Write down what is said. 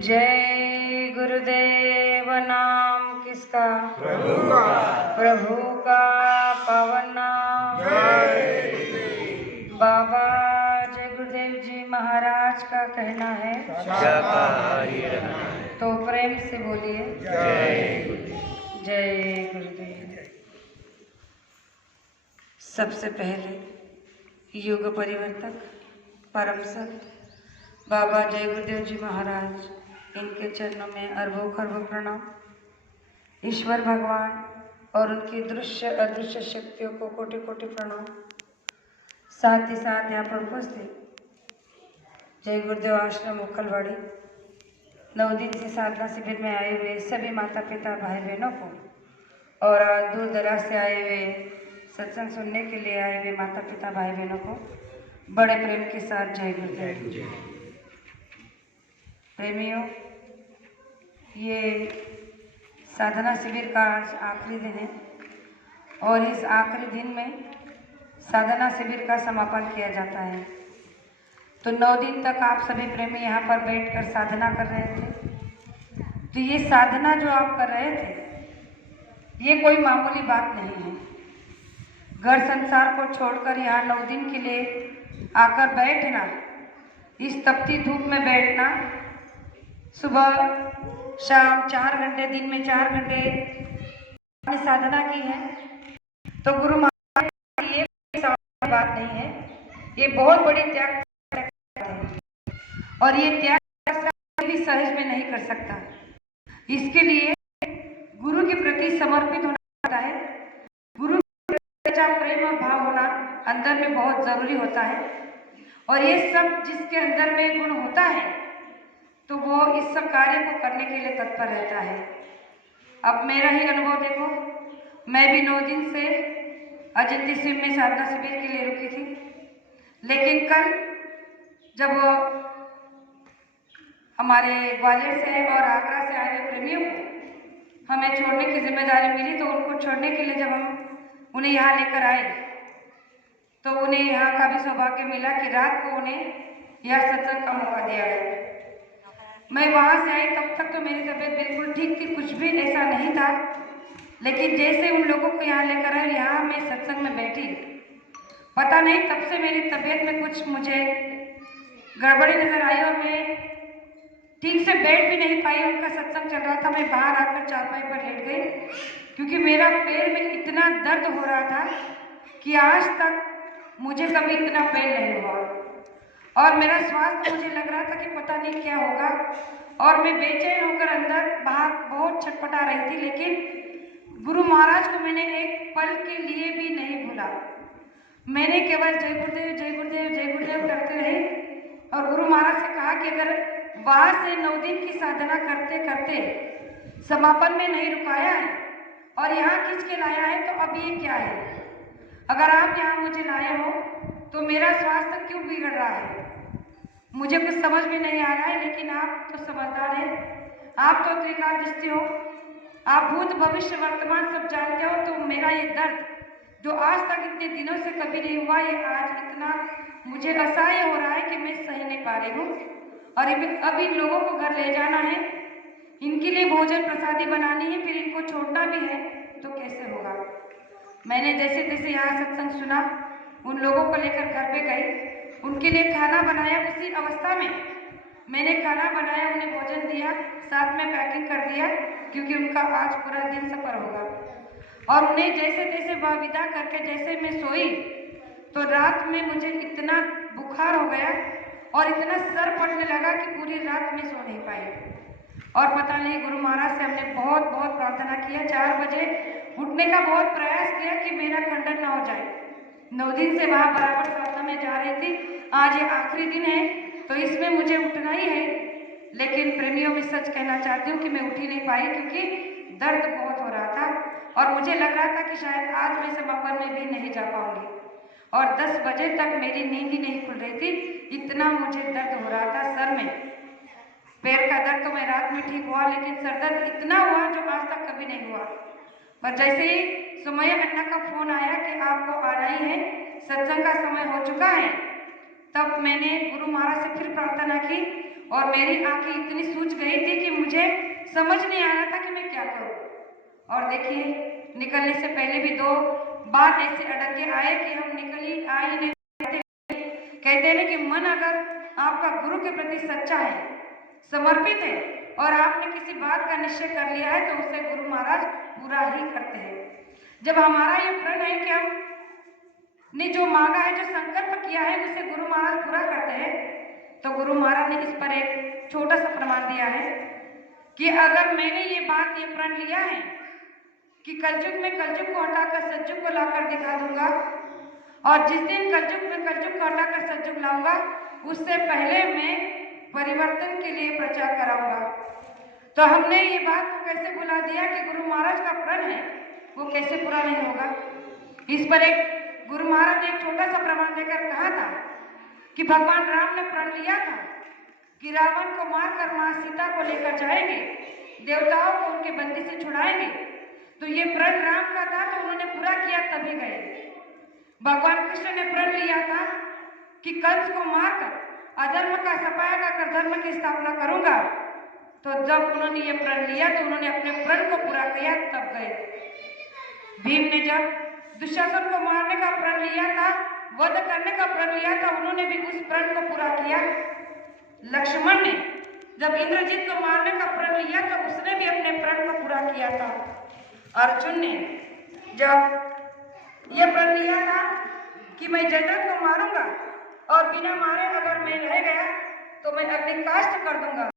जय गुरुदेव नाम किसका? प्रभु का। प्रभु का पावन नाम। बाबा जय गुरुदेव जी महाराज का कहना है शाकाहारी रहना है। तो प्रेम से बोलिए जय गुरुदेव। जय गुरुदेव। सबसे पहले युग परिवर्तक परम संत बाबा जय गुरुदेव जी महाराज, इनके चरणों में अरबों खरबों प्रणाम। ईश्वर भगवान और उनकी दृश्य अदृश्य शक्तियों को कोटि कोटि प्रणाम। साथ ही साथ यहाँ पर उपस्थित जय गुरुदेव आश्रम उखलवाड़ी 9 दिन से साधना शिविर में आए हुए सभी माता पिता भाई बहनों को और दूर दराज से आए हुए सत्संग सुनने के लिए आए हुए माता पिता भाई बहनों को बड़े प्रेम के साथ जय गुरुदेव। प्रेमियों, ये साधना शिविर का आज आखिरी दिन है और इस आखिरी दिन में साधना शिविर का समापन किया जाता है। तो 9 दिन तक आप सभी प्रेमी यहाँ पर बैठकर साधना कर रहे थे। तो ये साधना जो आप कर रहे थे, ये कोई मामूली बात नहीं है। घर संसार को छोड़कर यहाँ 9 दिन के लिए आकर बैठना, इस तपती धूप में बैठना, सुबह शाम 4 घंटे, दिन में 4 घंटे साधना की है, तो गुरु महाराज ये बात नहीं है, ये बहुत बड़ी त्याग है और ये त्याग भी सहज में नहीं कर सकता। इसके लिए गुरु के प्रति समर्पित होना पड़ता है। गुरु का प्रेम और भाव होना अंदर में बहुत जरूरी होता है और ये सब जिसके अंदर में गुण होता है तो वो इस सब कार्य को करने के लिए तत्पर रहता है। अब मेरा ही अनुभव देखो, मैं भी 9 दिन से अजिंती सिंह में साधना शिविर के लिए रुकी थी, लेकिन कल जब हमारे ग्वालियर से और आगरा से आए हुए प्रेमियों को हमें छोड़ने की जिम्मेदारी मिली, तो उनको छोड़ने के लिए जब हम उन्हें यहाँ लेकर आए तो उन्हें यहाँ का भी सौभाग्य मिला कि रात को उन्हें यह सत्संग का मौका दिया गया। मैं वहाँ से आई तब तक तो मेरी तबीयत बिल्कुल ठीक थी, कुछ भी ऐसा नहीं था, लेकिन जैसे उन लोगों को यहाँ लेकर आए, यहाँ मैं सत्संग में बैठी, पता नहीं तब से मेरी तबीयत में कुछ मुझे गड़बड़ी नजर आई और मैं ठीक से बैठ भी नहीं पाई। उनका सत्संग चल रहा था, मैं बाहर आकर चारपाई पर लेट गई क्योंकि मेरा पैर में इतना दर्द हो रहा था कि आज तक मुझे कभी इतना पैर नहीं हुआ और मेरा स्वास्थ्य मुझे लग रहा था कि पता नहीं क्या होगा और मैं बेचैन होकर अंदर बाहर बहुत छटपटा रही थी। लेकिन गुरु महाराज को मैंने एक पल के लिए भी नहीं भूला। मैंने केवल जय गुरुदेव जय गुरुदेव जय गुरुदेव करते रही और गुरु महाराज से कहा कि अगर वहाँ से 9 दिन की साधना करते करते समापन में नहीं रुकाया है और यहाँ खींच के लाया है तो अब ये क्या है? अगर आप यहाँ मुझे लाए हो तो मेरा स्वास्थ्य क्यों बिगड़ रहा है? मुझे कुछ समझ में नहीं आ रहा है, लेकिन आप तो समझदार हैं, आप तो त्रिकालदृष्टि हो, आप भूत भविष्य वर्तमान सब जानते हो। तो मेरा ये दर्द जो आज तक इतने दिनों से कभी नहीं हुआ, ये आज इतना मुझे असह्य हो रहा है कि मैं सही नहीं पा रही हूँ और अब इन लोगों को घर ले जाना है, इनके लिए भोजन प्रसादी बनानी है, फिर इनको छोड़ना भी है, तो कैसे होगा? मैंने जैसे तैसे यहाँ सत्संग सुना, उन लोगों को लेकर घर पे गई, उनके लिए खाना बनाया। उसी अवस्था में मैंने खाना बनाया, उन्हें भोजन दिया, साथ में पैकिंग कर दिया क्योंकि उनका आज पूरा दिन सफर होगा और उन्हें जैसे तैसे विदा करके जैसे मैं सोई तो रात में मुझे इतना बुखार हो गया और इतना सर फटने लगा कि पूरी रात में सो नहीं पाई और पता नहीं गुरु महाराज से हमने बहुत बहुत प्रार्थना किया, 4 बजे उठने का बहुत प्रयास किया कि मेरा खंडन ना हो जाए। 9 दिन से वहाँ बराबर साधना में जा रही थी, आज ये आखिरी दिन है तो इसमें मुझे उठना ही है, लेकिन प्रेमियों में सच कहना चाहती हूँ कि मैं उठ ही नहीं पाई क्योंकि दर्द बहुत हो रहा था और मुझे लग रहा था कि शायद आज मैं समापन में भी नहीं जा पाऊंगी और 10 बजे तक मेरी नींद ही नहीं खुल रही थी, इतना मुझे दर्द हो रहा था सर में। पैर का दर्द तो मैं रात में ठीक हुआ, लेकिन सर दर्द इतना हुआ जो आज तक कभी नहीं हुआ। पर जैसे ही सुमैया अन्ना का फोन आया कि आपको आना ही है, सत्संग का समय हो चुका है, तब मैंने गुरु महाराज से फिर प्रार्थना की और मेरी आंखें इतनी सूज गई थी कि मुझे समझ नहीं आ रहा था कि मैं क्या करूं। और देखिए, निकलने से पहले भी 2 बार ऐसे अड़के आए कि हम निकल ही आ ही नहीं पाते। कहते हैं कि मन अगर आपका गुरु के प्रति सच्चा है, समर्पित है और आपने किसी बात का निश्चय कर लिया है तो उसे गुरु महाराज पूरा ही करते हैं। जब हमारा ये प्रण है कि हमने जो मांगा है, जो संकल्प किया है, उसे गुरु महाराज पूरा करते हैं, तो गुरु महाराज ने इस पर एक छोटा सा प्रमाण दिया है कि अगर मैंने ये प्रण लिया है कि कलयुग में कलयुग को हटाकर सतयुग को लाकर दिखा दूंगा, और जिस दिन कलयुग में कलयुग को हटाकर सतयुग लाऊंगा, उससे पहले मैं परिवर्तन के लिए प्रचार कराऊंगा। तो हमने ये बात को कैसे भुला दिया कि गुरु महाराज का प्रण है, वो कैसे पूरा नहीं होगा। इस पर एक गुरु महाराज ने एक छोटा सा प्रमाण देकर कहा था कि भगवान राम ने प्रण लिया था कि रावण को मारकर मां सीता को लेकर जाएंगे, देवताओं को उनके बंदी से छुड़ाएंगे। तो ये प्रण राम का था, तो उन्होंने पूरा किया तभी गए। भगवान कृष्ण ने प्रण लिया था कि कंस को मारकर अधर्म का सफाया कर धर्म की स्थापना करूंगा। तो जब उन्होंने ये प्रण लिया तो उन्होंने अपने प्रण को पूरा किया, तब गए। भीम ने जब दुशासन को मारने का प्रण लिया था, वध करने का प्रण लिया था, उन्होंने भी उस प्रण को पूरा किया। लक्ष्मण ने जब इंद्रजीत को मारने का प्रण लिया तो उसने भी अपने प्रण को पूरा किया था। अर्जुन ने जब यह प्रण लिया था कि मैं जटायु को मारूंगा और बिना मारे अगर मैं रह गया तो मैं अग्निकाष्ठ कर दूंगा।